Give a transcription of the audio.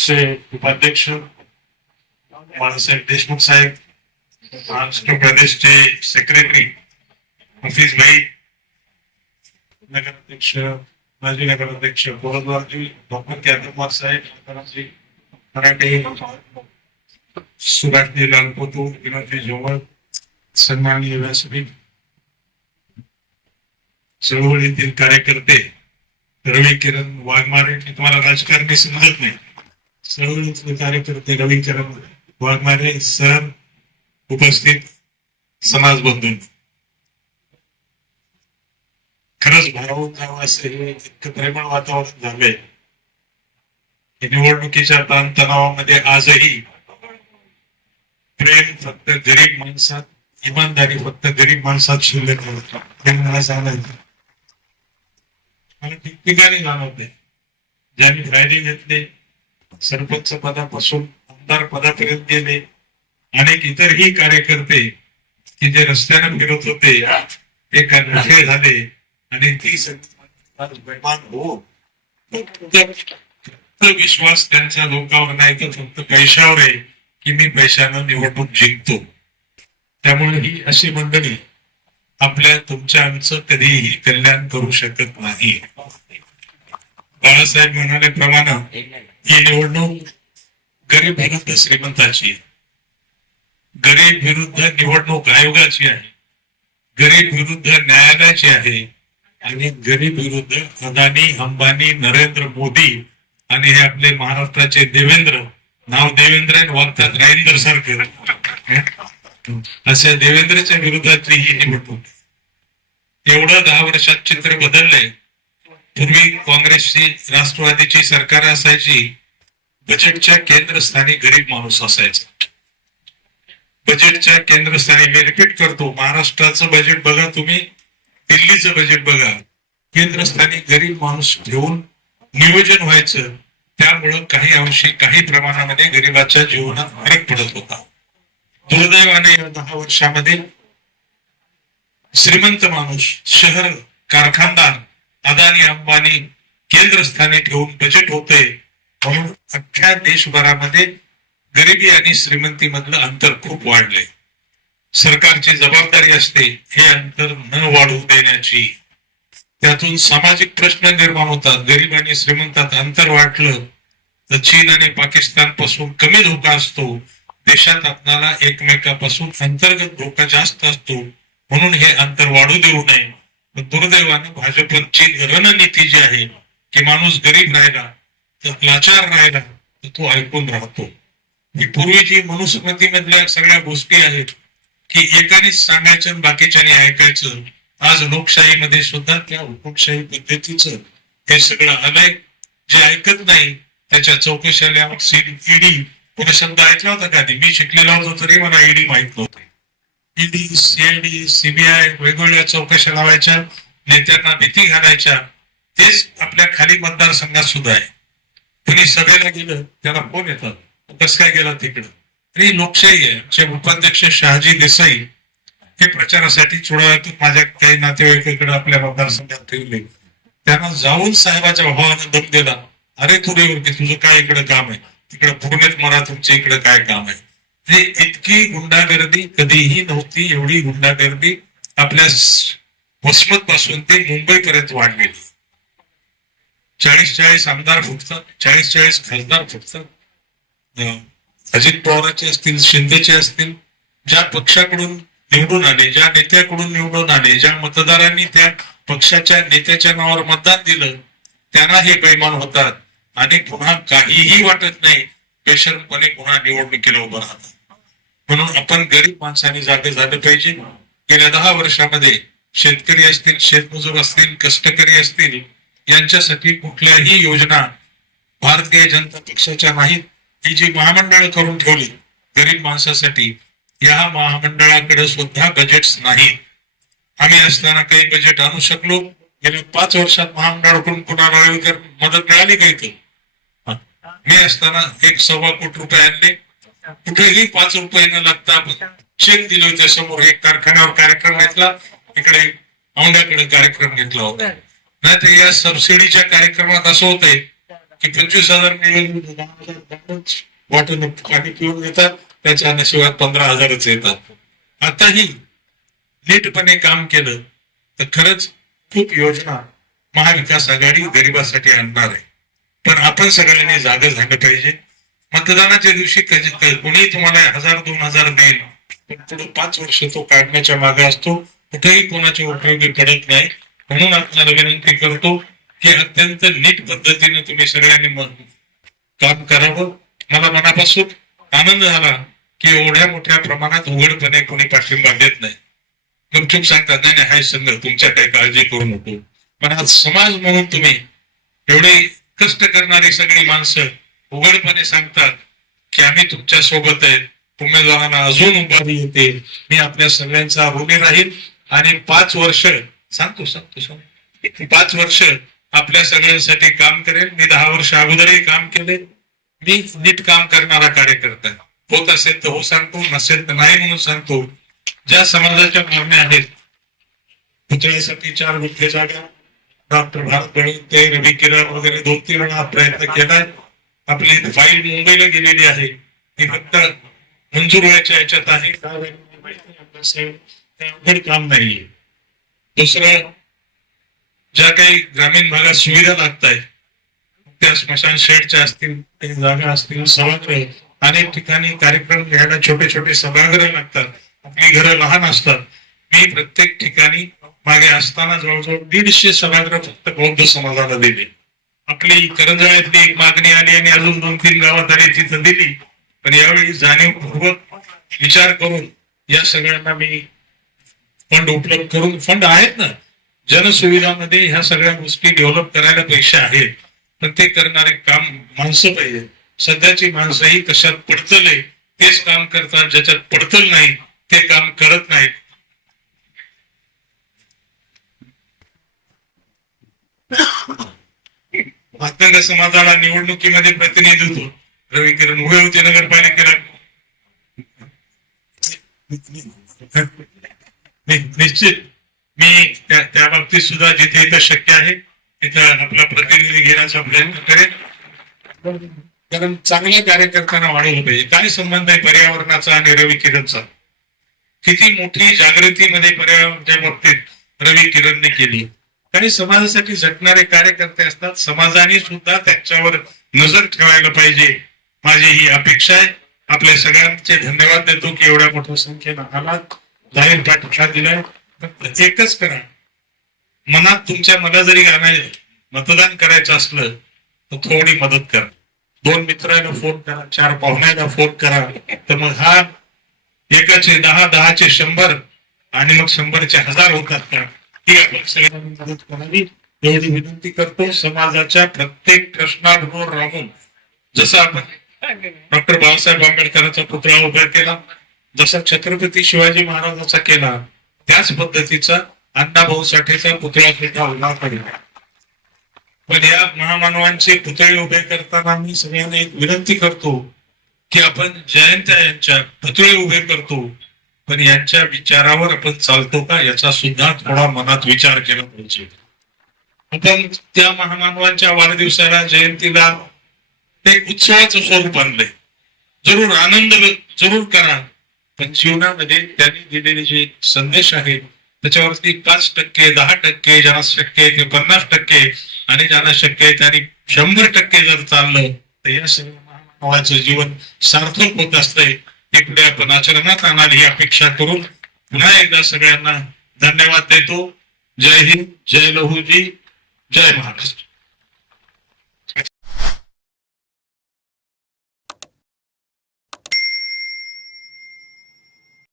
प्रदेशचे उपाध्यक्ष बाळासाहेब देशमुख साहेब महाराष्ट्र प्रदेशचे सेक्रेटरी हफीज भाई, नगराध्यक्ष, माजी डॉक्टर मराठे लालपोतू विनोदजी जोवळ सन्माननीय व्यासपीठ चळवळीतील कार्यकर्ते, रवी किरण वाघमारे तुम्हाला राजकारणी समजत नाही चळवळीतले कार्यकर्ते रवी वाघमारे सर उपस्थित समाज बंधू. खरंच भारावून जावं असं हे इतकं प्रेमळ वातावरण झालंय. निवडणुकीच्या ताणतणावामध्ये आजही प्रेम फक्त गरीब माणसात इमानदारी फक्त गरीब माणसात शिल्लक आहे. हे मला सांगायचं मला ठिकठिकाणी जाणवते ज्यांनी फायदे घेतले सरपंच पदापासून आमदार पदापर्यंत गेले. अनेक इतरही कार्यकर्ते की जे रस्त्याने फिरत होते ते नशे झाले. आणि ती सगळी हो. विश्वास त्यांच्या लोकांवर नाही तर फक्त पैशावर आहे की मी पैशानं निवडणूक जिंकतो. त्यामुळे ही अशी मंडळी आपल्या तुमच्या आमचं कधीही कल्याण करू शकत नाही. बाळासाहेब म्हणाल्याप्रमाणे ही निवडणूक गरीब विरुद्ध श्रीमंताची आहे. गरीब विरुद्ध निवडणूक आयोगाची आहे. गरीब विरुद्ध न्यायालयाची आहे. आणि गरीब विरुद्ध अदानी अंबानी नरेंद्र मोदी आणि हे आपले महाराष्ट्राचे देवेंद्र नाव देवेंद्र वागतात राजेंद्र सारखं अशा देवेंद्रच्या विरोधातली ही निवडणूक. एवढं दहा वर्षात चित्र बदललंय. पूर्वी काँग्रेसची राष्ट्रवादीची सरकार असायची बजेटच्या केंद्रस्थानी गरीब माणूस असायचा. बजेटच्या केंद्रस्थानी मी रिपीट करतो. महाराष्ट्राचं बजेट बघा तुम्ही दिल्लीचं बजेट बघा. केंद्रस्थानी गरीब माणूस घेऊन नियोजन व्हायचं. त्यामुळं काही अंशी काही प्रमाणामध्ये गरीबाच्या जीवनात फरक पडत होता. दुर्दैवाने या दहा वर्षामध्ये श्रीमंत माणूस शहर कारखानदार अदानी अंबानी केंद्रस्थानी ठेवून बजेट होते म्हणून अख्ख्या देशभरामध्ये गरिबी आणि श्रीमंती मधलं अंतर खूप वाढले सरकारची जबाबदारी असते हे अंतर न वाढू देण्याची. त्यातून सामाजिक प्रश्न निर्माण होतात. गरीब आणि श्रीमंतात अंतर वाढलं तर चीन आणि पाकिस्तानपासून कमी धोका असतो. देशात आपणाला एकमेकापासून अंतर्गत धोका जास्त असतो. म्हणून हे अंतर वाढू देऊ नये. दुर्दैवानं भाजपची रणनीती जी आहे की माणूस गरीब राहिला तर लाचार राहिला तर तो ऐकून राहतो. ही पूर्वीची मनुस्मृतीमधल्या सगळ्या गोष्टी आहेत की एकानेच सांगायचं बाकीच्यानी बाकीच्याने ऐकायचं आज लोकशाहीमध्ये सुद्धा त्या लोकशाही पद्धतीचं हे सगळं आलंय. जे ऐकत नाही त्याच्या चौकशाला ईडी कोणी शब्द ऐकला होता का मी शिकलेला होतो तरी मला ईडी माहीत नव्हती. ईडी सीआयडी सीबीआय वेगवेगळ्या चौकशा लावायच्या नेत्यांना भीती घालायच्या तेच आपल्या खाली मतदारसंघात सुद्धा आहे. कुणी सभेला गेलं त्याला फोन येतात. कसं काय गेला तिकडं? आणि लोकशाही आहे. आमचे उपाध्यक्ष शहाजी देसाई हे प्रचारासाठी चुडाव्यातून माझ्या काही नातेवाईकाकडे आपल्या मतदारसंघात ठेवले. त्यांना जाऊन साहेबाच्या भावानं दम दिला. अरे तुरे तुझं काय इकडे काम आहे? तिकडे पुण्यात मला तुमच्या इकडे काय काम आहे? म्हणजे इतकी गुंडागर्दी कधीही नव्हती एवढी गुंडागर्दी आपल्या वसमत पासून ते मुंबईपर्यंत वाढलेली. चाळीस चाळीस आमदार फुटतात चाळीस चाळीस खासदार फुटतात. अजित पवारांचे असतील शिंदेचे असतील ज्या पक्षाकडून निवडून आले ज्या नेत्याकडून निवडून आले ज्या मतदारांनी त्या पक्षाच्या नेत्याच्या नावावर मतदान दिलं त्यांना हे बैमान होतात. आणि पुन्हा काहीही वाटत नाही बेशरमपणे पुन्हा निवडणुकीला उभं राहतात. म्हणून आपण गरीब माणसाने जागे झालं पाहिजे. गेल्या दहा वर्षामध्ये शेतकरी असतील शेतमजूर असतील कष्टकरी असतील यांच्यासाठी कुठल्याही योजना भारतीय जनता पक्षाच्या नाहीत. ही जी महामंडळ करून ठेवली गरीब माणसासाठी या महामंडळाकडे सुद्धा बजेट नाही आम्ही असताना काही बजेट आणू शकलो. गेल्या पाच वर्षात महामंडळाकडून कुणाला मदत मिळाली काही मी असताना एक सव्वा कोटी रुपये आणले. कुठेही पाच रुपये न लागता चेक दिले होते. समोर एक कारखान्यावर कार्यक्रम घेतला. इकडे औंढ्याकडे कार्यक्रम घेतला होता. नाही तर या सबसिडीच्या कार्यक्रमात असं होतंय की पंचवीस हजार मिळेल वाटून पाणी पिऊन घेतात. त्याच्या नशिबात पंधरा हजारच येतात. आताही नीटपणे काम केलं तर खरंच खूप योजना महाविकास आघाडी गरिबासाठी आणणार आहे. पण आपण सगळ्यांनी जाग झालं पाहिजे. मतदानाच्या दिवशी कधी- कोणी तुम्हाला हजार दोन हजार देईल पण पुढे पाच वर्ष तो काढण्याच्या मागे असतो. कुठेही कोणाच्या उपयोगी पडत नाही. म्हणून आपल्याला विनंती करतो की अत्यंत नीट पद्धतीने तुम्ही सगळ्यांनी काम करावं. मला मनापासून आनंद झाला की एवढ्या मोठ्या प्रमाणात उघडपणे कोणी पाठिंबा देत नाही. गुपचूप सांगतात नाही नाही हाय संघ तुमच्या काही काळजी करू नको. पण आज समाज म्हणून तुम्ही एवढे कष्ट करणारी सगळी माणसं उघडपणे सांगतात की आम्ही तुमच्यासोबत आहे. उमेदवारांना अजून उभारी येते. मी आपल्या सगळ्यांचा ऋणी राहील. आणि पाच वर्ष सांगतो सांगतो सांगतो. पाच वर्ष आपल्या सगळ्यांसाठी काम करेल. मी दहा वर्ष अगोदरही काम केले. मी नीट काम करणारा कार्यकर्ता होत असेल तर हो सांगतो नसेल तर नाही म्हणून सांगतो. ज्या समाजाच्या मागण्या आहेत पुतळ्यासाठी चार गुंठे जागा डॉक्टर भारत ते रवी किरण वगैरे दोन तीन वेळा प्रयत्न केलाय. आपली फाईल मुंबईला गेलेली आहे. ती फक्त मंजूर व्हायच्या याच्यात आहे. नाही. अवघड काम नाहीये. दुसरं ज्या काही ग्रामीण भागात सुविधा लागत आहेत त्या स्मशान शेडच्या असतील काही जागा असतील सभागृह अनेक ठिकाणी कार्यक्रम घ्यायला छोटे छोटे सभागृह लागतात. आपली घरं लहान असतात. मी प्रत्येक ठिकाणी मागे असताना जवळजवळ दीडशे सभागृह फक्त बौद्ध समाजाला दिले. आपली करंजळ्यातली एक मागणी आली आणि अजून दोन तीन गावात आली तिथं दिली पण यावेळी जाणीवपूर्वक विचार करून या सगळ्यांना मी फंड उपलब्ध करून फंड आहेत ना जनसुविधामध्ये ह्या सगळ्या गोष्टी डेव्हलप करायला पैसे आहेत पण ते करणारे काम माणसं पाहिजे सध्याची माणसंही कशात पडतले तेच काम करतात ज्याच्यात पडतल नाही ते काम करत नाहीत भातनगर समाजाला निवडणुकीमध्ये प्रतिनिधित्व. रवी किरण उभे होते नगरपालिकेला. निश्चित मी त्या त्या बाबतीत सुद्धा जिथे इथं शक्य आहे तिथं आपला प्रतिनिधी घेण्याचा प्रयत्न करेल कारण चांगल्या कार्यकर्त्यांना वाढवलं पाहिजे काय संबंध आहे पर्यावरणाचा आणि रवी किरणचा. किती मोठी जागृतीमध्ये पर्यावरणाच्या बाबतीत रवी किरणने केली. काही समाजासाठी झटणारे कार्यकर्ते असतात. समाजाने सुद्धा त्याच्यावर नजर ठेवायला पाहिजे. माझी ही अपेक्षा आहे. आपल्या सगळ्यांचे धन्यवाद देतो की एवढ्या मोठ्या संख्येनं आलात. जाहीर पाठिंबा दिलाय. फक्त एकच करा. मनात तुमच्या मला जरी गाणं मतदान करायचं असलं तर थोडी मदत करा. दोन मित्रांना फोन करा चार पाहुण्याला फोन करा. तर मग हा एकाचे दहा दहाचे शंभर आणि मग शंभरचे हजार होतात. का मदत करावी एवढी विनंती करतो समाजाच्या प्रत्येक प्रश्नांवर राहून जसं आपण डॉक्टर बाबासाहेब आंबेडकरांचा पुतळा उभा केला. जसा छत्रपती शिवाजी महाराजांचा केला त्याच पद्धतीचा अण्णाभाऊ साठेचा पुतळा सुद्धा उभा केला. पण या महामानवांचे पुतळे उभे करताना मी सगळ्यांना एक विनंती करतो की आपण जयंत यांच्या पुतळे उभे करतो. पण यांच्या विचारावर आपण चालतो का याचा सुद्धा थोडा मनात विचार केला पाहिजे. आपण त्या महामानवांच्या वाढदिवसाला जयंतीला ते उत्सवाचं स्वरूप आणलंय. जरूर आनंद जरूर करा. पण जीवनामध्ये त्यांनी दिलेले जे संदेश आहेत त्याच्यावरती पाच टक्के दहा टक्के ज्यांना शक्य आहे ते पन्नास टक्के आणि ज्यांना शक्य आहे त्यांनी शंभर टक्के जर चाललं तर या सर्व महामानवाचं जीवन सार्थक होत असतंय. ते पुढे आपण आचरणात आणाल ही अपेक्षा करून पुन्हा एकदा सगळ्यांना धन्यवाद देतो. जय हिंद जय लहूजी जय महाराष्ट्र.